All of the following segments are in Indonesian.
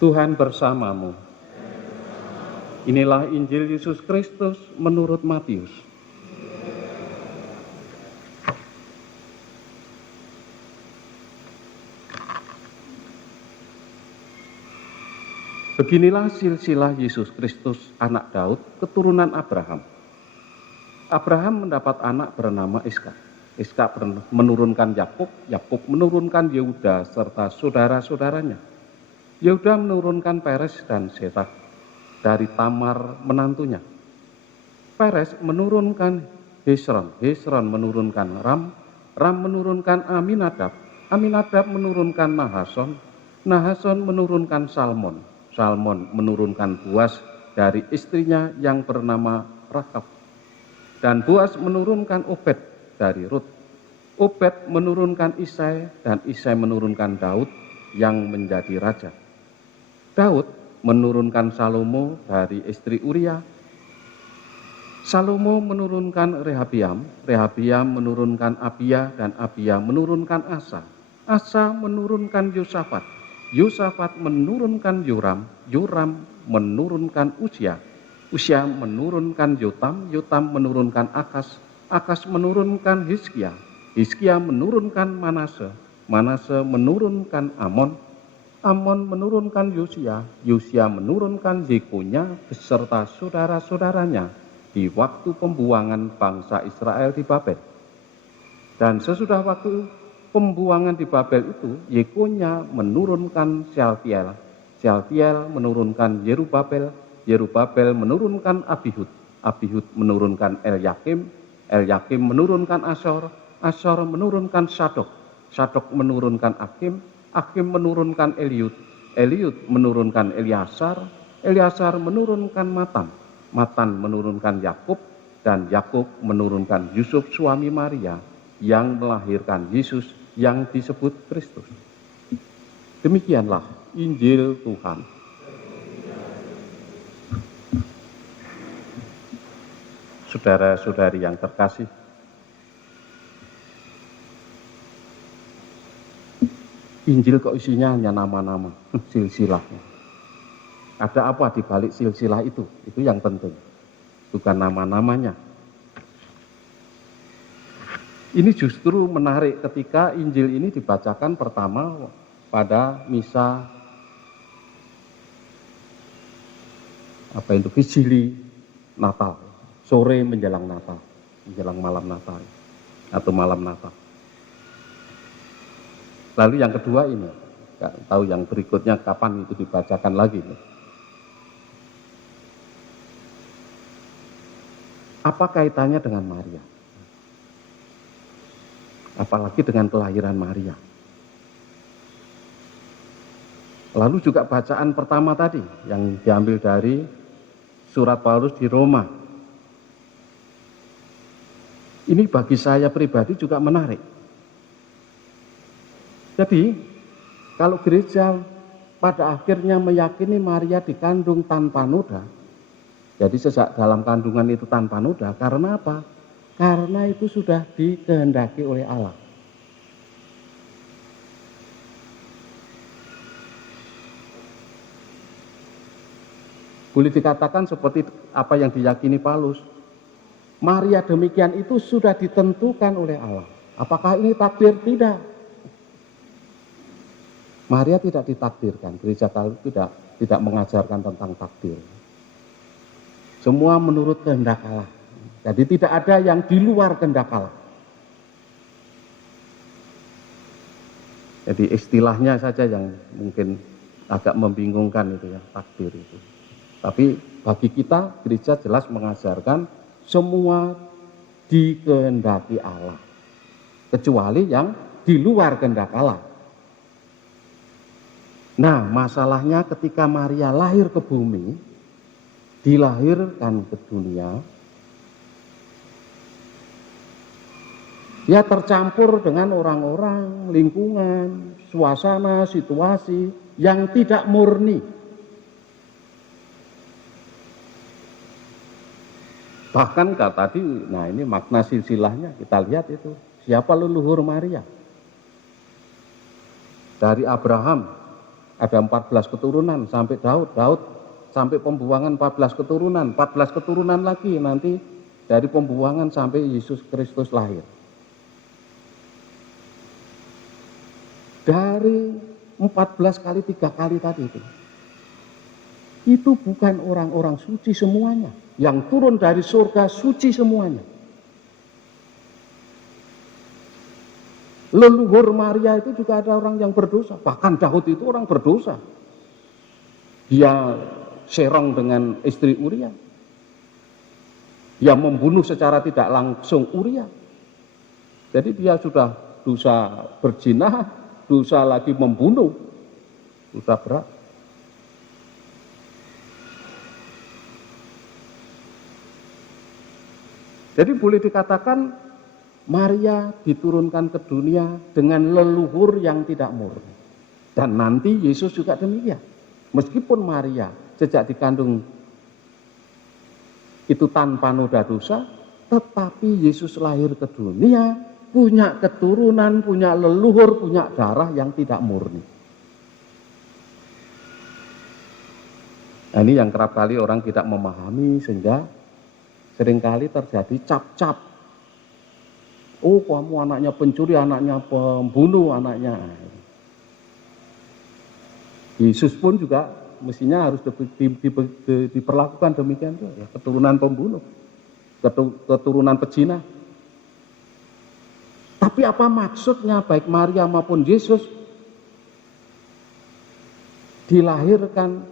Tuhan bersamamu. Inilah Injil Yesus Kristus menurut Matius. Beginilah silsilah Yesus Kristus, anak Daud, keturunan Abraham. Abraham mendapat anak bernama Ishak. Ishak menurunkan Yakub, Yakub menurunkan Yehuda serta saudara-saudaranya. Yehuda menurunkan Peres dan Zerah dari Tamar menantunya. Peres menurunkan Hesron, Hesron menurunkan Ram, Ram menurunkan Aminadab, Aminadab menurunkan Nahason, Nahason menurunkan Salmon, Salmon menurunkan Boas dari istrinya yang bernama Rahab. Dan Boas menurunkan Obed dari Rut. Obed menurunkan Isai dan Isai menurunkan Daud yang menjadi raja. Daud menurunkan Salomo dari istri Uria. Salomo menurunkan Rehabiam, Rehabiam menurunkan Abia dan Abia menurunkan Asa. Asa menurunkan Yosafat, Yosafat menurunkan Yoram, Yoram menurunkan Uzia, Uzia menurunkan Yotam, Yotam menurunkan Akas, Akas menurunkan Hizkia, Hizkia menurunkan Manase, Manase menurunkan Amon, Amon menurunkan Yosia, Yosia menurunkan Yekonya beserta saudara-saudaranya di waktu pembuangan bangsa Israel di Babel. Dan sesudah waktu pembuangan di Babel itu, Yekonya menurunkan Shealtiel, Shealtiel menurunkan Yerubabel, Yerubabel menurunkan Abihud, Abihud menurunkan Elyakim, Elyakim menurunkan Asor, Asor menurunkan Sadok, Sadok menurunkan Akim, Akim menurunkan Eliud, Eliud menurunkan Eliasar, Eliasar menurunkan Matan, Matan menurunkan Yakub, dan Yakub menurunkan Yusuf suami Maria yang melahirkan Yesus yang disebut Kristus. Demikianlah Injil Tuhan. Saudara-saudari yang terkasih, Injil kok isinya hanya nama-nama, silsilahnya. Ada apa di balik silsilah itu? Itu yang penting, bukan nama-namanya. Ini justru menarik ketika Injil ini dibacakan pertama pada misa Vigili Natal, sore menjelang Natal, menjelang malam Natal atau malam Natal. Lalu yang kedua ini, nggak tahu yang berikutnya kapan itu dibacakan lagi. Apa kaitannya dengan Maria? Apalagi dengan kelahiran Maria. Lalu juga bacaan pertama tadi yang diambil dari surat Paulus di Roma. Ini bagi saya pribadi juga menarik. Jadi, kalau gereja pada akhirnya meyakini Maria dikandung tanpa noda, jadi sejak dalam kandungan itu tanpa noda, karena apa? Karena itu sudah dikehendaki oleh Allah. Boleh dikatakan seperti apa yang diyakini Paulus. Maria demikian itu sudah ditentukan oleh Allah. Apakah ini takdir? Tidak. Maria tidak ditakdirkan, gereja Katolik tidak mengajarkan tentang takdir. Semua menurut kehendak Allah. Jadi tidak ada yang di luar kehendak Allah. Jadi istilahnya saja yang mungkin agak membingungkan itu ya, takdir itu. Tapi bagi kita, gereja jelas mengajarkan semua dikehendaki Allah. Kecuali yang di luar kehendak Allah. Nah, masalahnya ketika Maria lahir ke bumi, dilahirkan ke dunia, dia tercampur dengan orang-orang, lingkungan, suasana, situasi yang tidak murni. Bahkan tadi, nah ini makna silsilahnya, kita lihat itu. Siapa leluhur Maria? Dari Abraham. Ada 14 keturunan sampai Daud, Daud sampai pembuangan 14 keturunan, 14 keturunan lagi nanti dari pembuangan sampai Yesus Kristus lahir. Dari 14 kali 3 kali tadi itu bukan orang-orang suci semuanya. Yang turun dari surga suci semuanya. Leluhur Maria itu juga ada orang yang berdosa. Bahkan Daud itu orang berdosa. Dia serong dengan istri Uria. Dia membunuh secara tidak langsung Uria. Jadi dia sudah dosa berzina, dosa lagi membunuh. Dosa berat. Jadi boleh dikatakan Maria diturunkan ke dunia dengan leluhur yang tidak murni. Dan nanti Yesus juga demikian. Meskipun Maria sejak dikandung itu tanpa noda dosa, tetapi Yesus lahir ke dunia, punya keturunan, punya leluhur, punya darah yang tidak murni. Nah, ini yang kerap kali orang tidak memahami sehingga seringkali terjadi cap-cap. Oh, kamu anaknya pencuri, anaknya pembunuh, anaknya. Yesus pun juga mestinya harus diperlakukan demikian juga, ya, keturunan pembunuh, keturunan pezina. Tapi apa maksudnya baik Maria maupun Yesus dilahirkan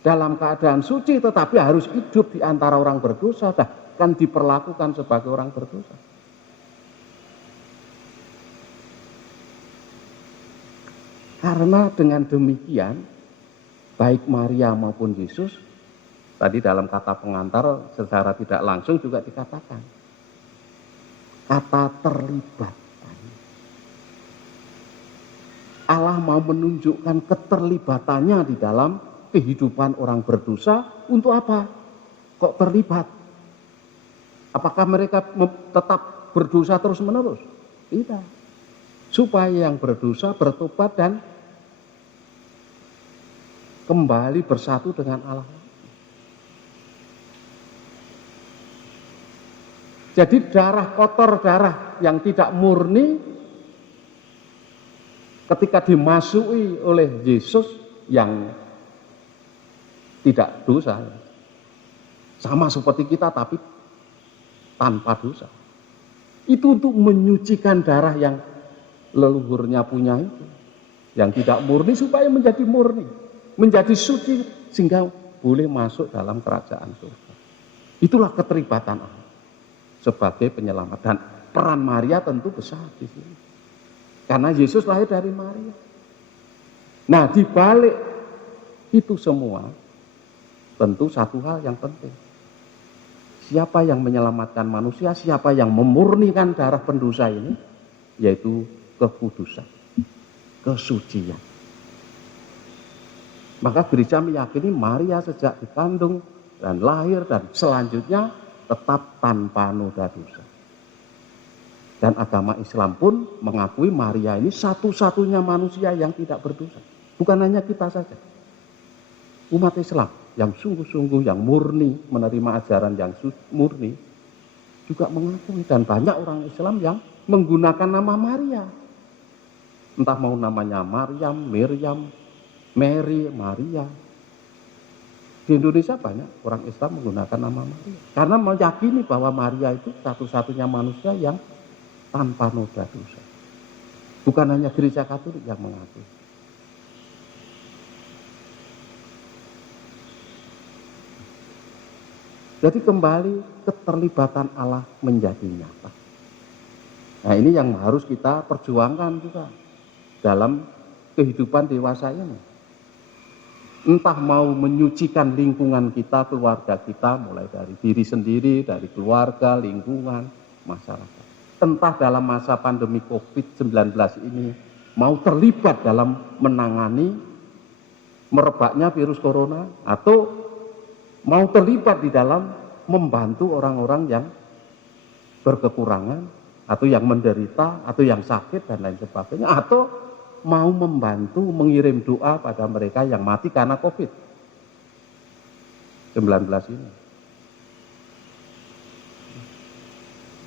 dalam keadaan suci tetapi harus hidup di antara orang berdosa, bahkan diperlakukan sebagai orang berdosa. Karena dengan demikian, baik Maria maupun Yesus, tadi dalam kata pengantar secara tidak langsung juga dikatakan, kata terlibat. Allah mau menunjukkan keterlibatannya di dalam kehidupan orang berdosa untuk apa? Kok terlibat? Apakah mereka tetap berdosa terus-menerus? Tidak. Supaya yang berdosa bertobat dan kembali bersatu dengan Allah. Jadi darah kotor, darah yang tidak murni ketika dimasuki oleh Yesus yang tidak dosa, sama seperti kita tapi tanpa dosa, itu untuk menyucikan darah yang leluhurnya punya itu, yang tidak murni supaya menjadi murni, menjadi suci sehingga boleh masuk dalam kerajaan surga. Itulah keterlibatan Allah sebagai penyelamat, dan peran Maria tentu besar di sini karena Yesus lahir dari Maria. Nah, di balik itu semua tentu satu hal yang penting, siapa yang menyelamatkan manusia, siapa yang memurnikan darah pendosa ini, yaitu kekudusan, kesucian. Maka gereja meyakini Maria sejak dikandung dan lahir dan selanjutnya tetap tanpa noda dosa. Dan agama Islam pun mengakui Maria ini satu-satunya manusia yang tidak berdosa. Bukan hanya kita saja. Umat Islam yang sungguh-sungguh, yang murni, menerima ajaran yang murni, juga mengakui. Dan banyak orang Islam yang menggunakan nama Maria. Entah mau namanya Maryam, Miriam, Mary, Maria. Di Indonesia banyak orang Islam menggunakan nama Maria. Karena meyakini bahwa Maria itu satu-satunya manusia yang tanpa noda dosa. Bukan hanya gereja Katolik yang mengakui. Jadi kembali keterlibatan Allah menjadi nyata. Nah, ini yang harus kita perjuangkan juga dalam kehidupan dewasa ini. Entah mau menyucikan lingkungan kita, keluarga kita, mulai dari diri sendiri, dari keluarga, lingkungan, masyarakat. Entah dalam masa pandemi COVID-19 ini mau terlibat dalam menangani merebaknya virus corona, atau mau terlibat di dalam membantu orang-orang yang berkekurangan, atau yang menderita, atau yang sakit, dan lain sebagainya, atau mau membantu mengirim doa pada mereka yang mati karena COVID-19 ini.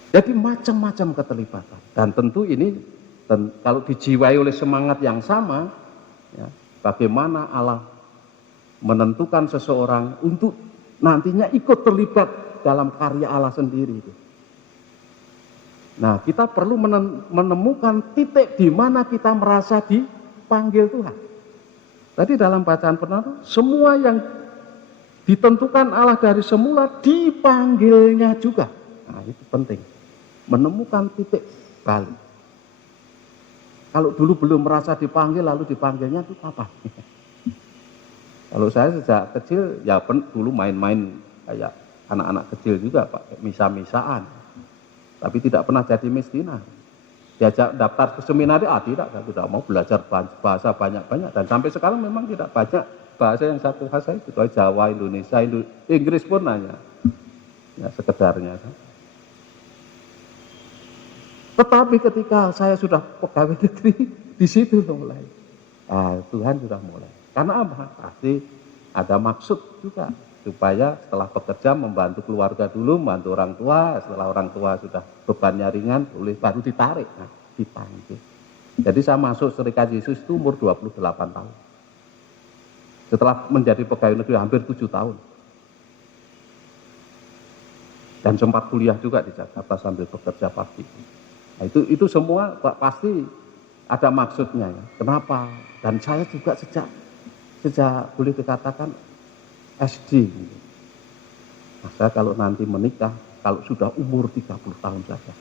Jadi macam-macam keterlibatan. Dan tentu ini kalau dijiwai oleh semangat yang sama, ya, bagaimana Allah menentukan seseorang untuk nantinya ikut terlibat dalam karya Allah sendiri itu. Nah, kita perlu menemukan titik di mana kita merasa dipanggil Tuhan. Tadi dalam bacaan pernah, semua yang ditentukan Allah dari semula dipanggilnya juga. Nah, itu penting. Menemukan titik balik. Kalau dulu belum merasa dipanggil, lalu dipanggilnya itu apa? Kalau saya sejak kecil, ya dulu main-main kayak anak-anak kecil juga, Pak, misa-misaan. Tapi tidak pernah jadi miskinan. Diajak daftar ke seminari, tidak, saya tidak mau belajar bahasa banyak-banyak. Dan sampai sekarang memang tidak banyak bahasa yang satu bahasa itu. Jawa, Indonesia, Inggris pun hanya ya sekedarnya. Tetapi ketika saya sudah pegawai negeri, di situ mulai. Tuhan sudah mulai. Karena apa? Pasti ada maksud juga. Supaya setelah bekerja membantu keluarga dulu, membantu orang tua. Setelah orang tua sudah bebannya ringan, baru ditarik. Nah, dipanggil. Jadi saya masuk Serikat Yesus itu umur 28 tahun. Setelah menjadi pegawai negeri hampir 7 tahun. Dan sempat kuliah juga di Jakarta sambil bekerja pagi. Nah, itu semua pasti ada maksudnya ya. Kenapa? Dan saya juga sejak boleh dikatakan SD. Nah, saya kalau nanti menikah, kalau sudah umur 30 tahun saja.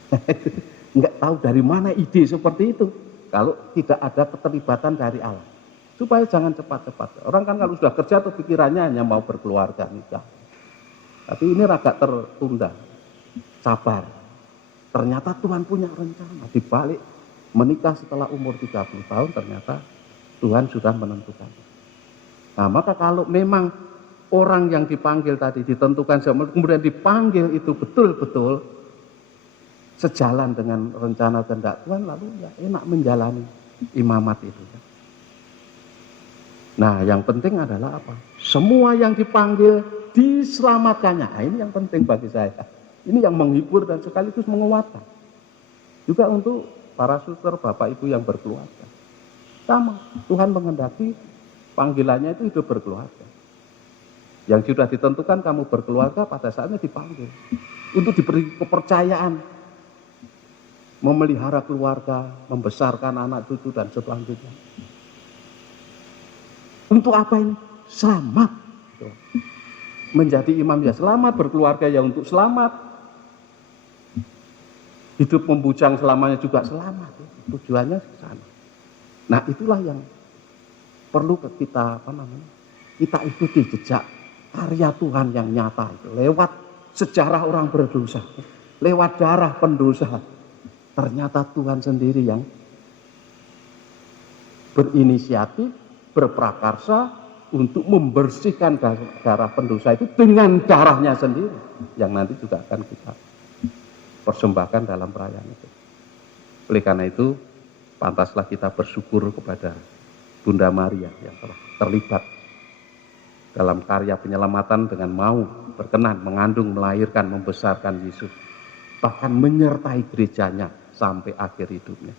Enggak tahu dari mana ide seperti itu. Kalau tidak ada keterlibatan dari Allah. Supaya jangan cepat-cepat. Orang kan kalau sudah kerja tuh pikirannya hanya mau berkeluarga, nikah. Tapi ini agak tertunda. Sabar. Ternyata Tuhan punya rencana. Di balik menikah setelah umur 30 tahun, ternyata Tuhan sudah menentukan. Nah, maka kalau memang orang yang dipanggil tadi ditentukan, kemudian dipanggil itu betul-betul sejalan dengan rencana kehendak Tuhan, lalu ya enak menjalani imamat itu. Nah, yang penting adalah apa? Semua yang dipanggil diselamatkannya. Nah, ini yang penting bagi saya. Ini yang menghibur dan sekaligus menguatkan. Juga untuk para suster, bapak ibu yang berkeluarga. Sama, Tuhan menghendaki panggilannya itu hidup berkeluarga. Yang sudah ditentukan kamu berkeluarga pada saatnya dipanggil. Untuk diberi kepercayaan. Memelihara keluarga, membesarkan anak cucu dan selanjutnya. Untuk apa ini? Selamat. Menjadi imam ya selamat, berkeluarga ya untuk selamat. Hidup membujang selamanya juga selamat. Tujuannya ke sana. Nah, itulah yang perlu kita kita ikuti jejak karya Tuhan yang nyata itu lewat sejarah orang berdosa, lewat darah pendosa. Ternyata Tuhan sendiri yang berinisiatif, berprakarsa untuk membersihkan darah pendosa itu dengan darahnya sendiri yang nanti juga akan kita persembahkan dalam perayaan itu. Oleh karena itu, pantaslah kita bersyukur kepada Bunda Maria yang telah terlibat dalam karya penyelamatan dengan mau berkenan mengandung, melahirkan, membesarkan Yesus, bahkan menyertai gerejanya sampai akhir hidupnya.